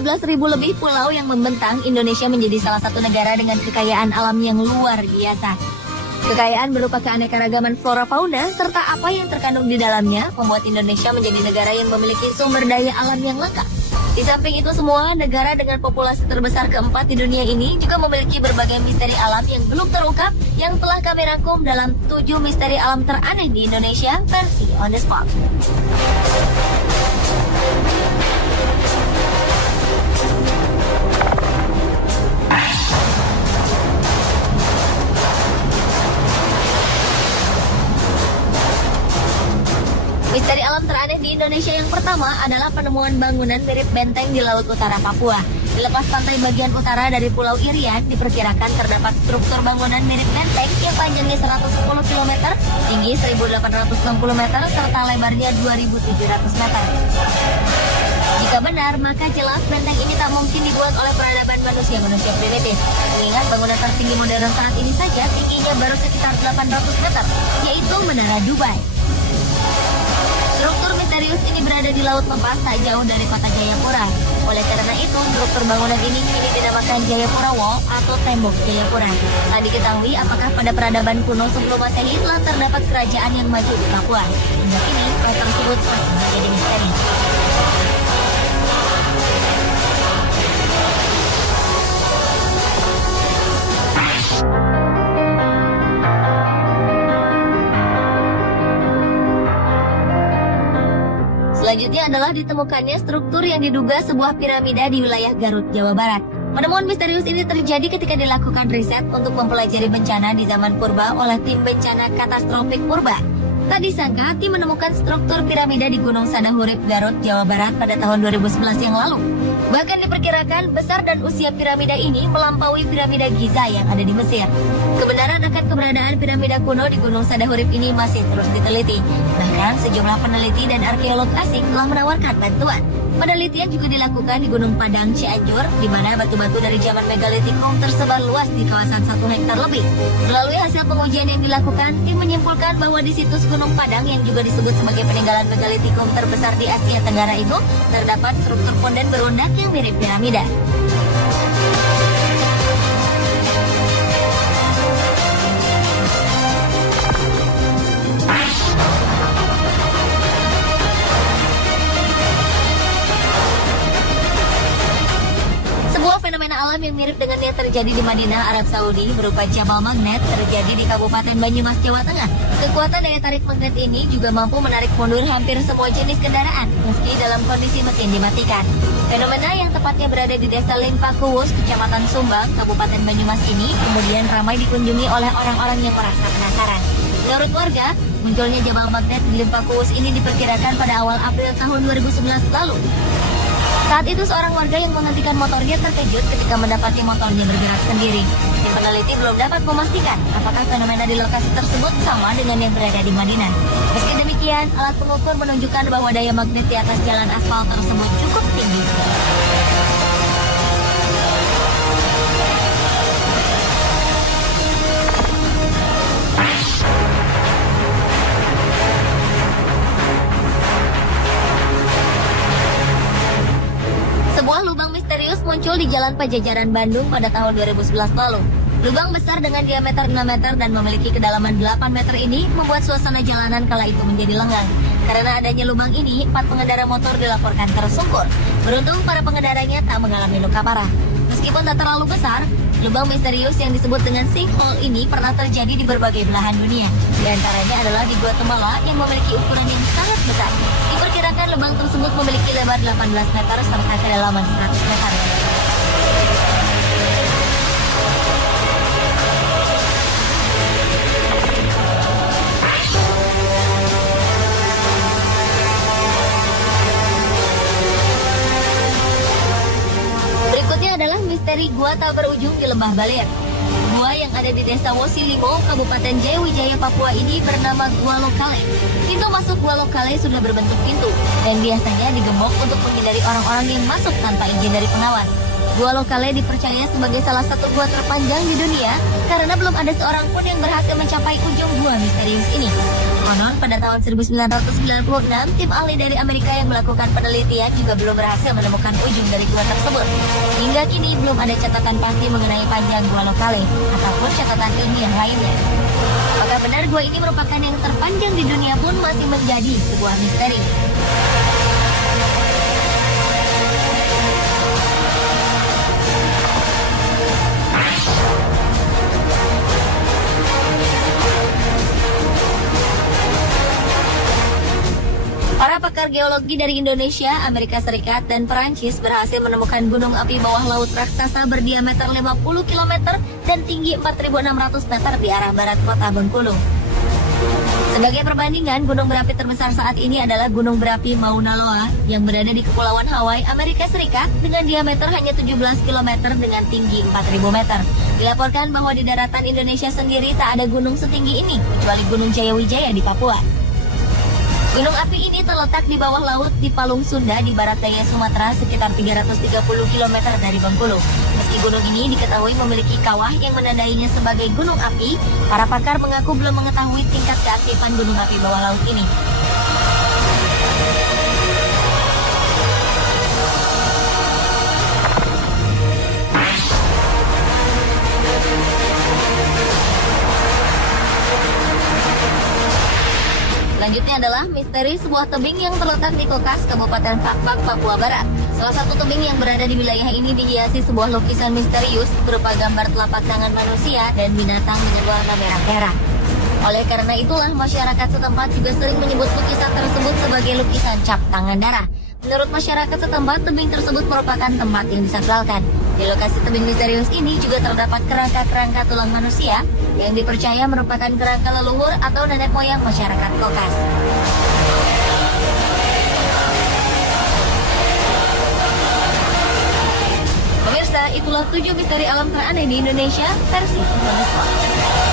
13.000 lebih pulau yang membentang, Indonesia menjadi salah satu negara dengan kekayaan alam yang luar biasa. Kekayaan berupa keanekaragaman flora fauna serta apa yang terkandung di dalamnya membuat Indonesia menjadi negara yang memiliki sumber daya alam yang lengkap. Di samping itu semua, negara dengan populasi terbesar keempat di dunia ini juga memiliki berbagai misteri alam yang belum terungkap yang telah kami rangkum dalam 7 misteri alam teraneh di Indonesia versi On The Spot. Misteri alam teraneh di Indonesia yang pertama adalah penemuan bangunan mirip benteng di Laut Utara Papua. Di lepas pantai bagian utara dari Pulau Irian, diperkirakan terdapat struktur bangunan mirip benteng yang panjangnya 110 km, tinggi 1.860 meter, serta lebarnya 2.700 meter. Jika benar, maka jelas benteng ini tak mungkin dibuat oleh peradaban manusia primitif. Mengingat bangunan tertinggi modern saat ini saja tingginya baru sekitar 800 meter, yaitu Menara Dubai. Struktur misterius ini berada di Laut Lepas tak jauh dari kota Jayapura. Oleh karena itu, struktur bangunan ini kini dinamakan Jayapura Wall atau Tembok Jayapura. Tak diketahui apakah pada peradaban kuno sebelum Masehi telah terdapat kerajaan yang maju di Papua. Hingga kini, proyek tersebut masih menjadi misteri. Selanjutnya adalah ditemukannya struktur yang diduga sebuah piramida di wilayah Garut, Jawa Barat. Penemuan misterius ini terjadi ketika dilakukan riset untuk mempelajari bencana di zaman purba oleh tim bencana katastrofik purba. Tak disangka, tim menemukan struktur piramida di Gunung Sadahurip, Garut, Jawa Barat pada tahun 2011 yang lalu. Bahkan diperkirakan besar dan usia piramida ini melampaui piramida Giza yang ada di Mesir. Kebenaran akan keberadaan piramida kuno di Gunung Sadahurip ini masih terus diteliti. Bahkan sejumlah peneliti dan arkeolog asing telah menawarkan bantuan. Penelitian juga dilakukan di Gunung Padang, Cianjur, di mana batu-batu dari zaman Megalitikum tersebar luas di kawasan 1 hektar lebih. Melalui hasil pengujian yang dilakukan, tim menyimpulkan bahwa di situs Gunung Padang yang juga disebut sebagai peninggalan Megalitikum terbesar di Asia Tenggara itu, terdapat struktur ponden berundak yang mirip piramida. Fenomena alam yang mirip dengan yang terjadi di Madinah, Arab Saudi berupa Jabal Magnet terjadi di Kabupaten Banyumas, Jawa Tengah. Kekuatan daya tarik magnet ini juga mampu menarik mundur hampir semua jenis kendaraan meski dalam kondisi mesin dimatikan. Fenomena yang tepatnya berada di Desa Limpakuwus, Kecamatan Sumbang, Kabupaten Banyumas ini kemudian ramai dikunjungi oleh orang-orang yang merasa penasaran. Menurut warga, munculnya Jabal Magnet di Limpakuwus ini diperkirakan pada awal April tahun 2011 lalu. Saat itu seorang warga yang menghentikan motornya terkejut ketika mendapati motornya bergerak sendiri. Tim peneliti belum dapat memastikan apakah fenomena di lokasi tersebut sama dengan yang berada di Madinah. Meski demikian, alat pengukur menunjukkan bahwa daya magnet di atas jalan aspal tersebut cukup tinggi. Sebuah lubang misterius muncul di Jalan Pajajaran, Bandung pada tahun 2011 lalu. Lubang besar dengan diameter 6 meter dan memiliki kedalaman 8 meter ini membuat suasana jalanan kala itu menjadi lengang. Karena adanya lubang ini, 4 pengendara motor dilaporkan tersungkur. Beruntung para pengendaranya tak mengalami luka parah. Meskipun tak terlalu besar, lubang misterius yang disebut dengan sinkhole ini pernah terjadi di berbagai belahan dunia. Di antaranya adalah di Guatemala yang memiliki ukuran yang sangat besar. Diperkirakan lubang tersebut memiliki lebar 18 meter serta kedalaman 100 meter. Berikutnya adalah misteri gua tak berujung di Lembah Balir. Gua yang ada di Desa Wosilimo, Kabupaten Jayawijaya, Papua ini bernama Gua Lokale. Pintu masuk Gua Lokale sudah berbentuk pintu dan biasanya digembok untuk menghindari orang-orang yang masuk tanpa izin dari pengawas. Gua Lokale dipercaya sebagai salah satu gua terpanjang di dunia karena belum ada seorang pun yang berhasil mencapai ujung gua misterius ini. Konon, pada tahun 1996, tim ahli dari Amerika yang melakukan penelitian juga belum berhasil menemukan ujung dari gua tersebut. Hingga kini belum ada catatan pasti mengenai panjang gua lokale ataupun catatan ilmiah lainnya. Apakah benar gua ini merupakan yang terpanjang di dunia pun masih menjadi sebuah misteri. Para pakar geologi dari Indonesia, Amerika Serikat, dan Perancis berhasil menemukan gunung api bawah laut raksasa berdiameter 50 km dan tinggi 4.600 meter di arah barat kota Bengkulu. Sebagai perbandingan, gunung berapi terbesar saat ini adalah Gunung Berapi Mauna Loa yang berada di Kepulauan Hawaii, Amerika Serikat dengan diameter hanya 17 km dengan tinggi 4.000 meter. Dilaporkan bahwa di daratan Indonesia sendiri tak ada gunung setinggi ini, kecuali Gunung Jayawijaya di Papua. Gunung api ini terletak di bawah laut di Palung Sunda di barat daya Sumatera sekitar 330 km dari Bengkulu. Meski gunung ini diketahui memiliki kawah yang menandainya sebagai gunung api, para pakar mengaku belum mengetahui tingkat keaktifan gunung api bawah laut ini. Selanjutnya adalah misteri sebuah tebing yang terletak di Kokas, Kabupaten Fakfak, Papua Barat. Salah satu tebing yang berada di wilayah ini dihiasi sebuah lukisan misterius berupa gambar telapak tangan manusia dan binatang dengan warna merah-merah. Oleh karena itulah, masyarakat setempat juga sering menyebut lukisan tersebut sebagai lukisan cap tangan darah. Menurut masyarakat setempat, tebing tersebut merupakan tempat yang disakralkan. Di lokasi tebing misterius ini juga terdapat kerangka-kerangka tulang manusia yang dipercaya merupakan kerangka leluhur atau nenek moyang masyarakat Kokas. Pemirsa, itulah 7 misteri alam teraneh di Indonesia versi Indonesia.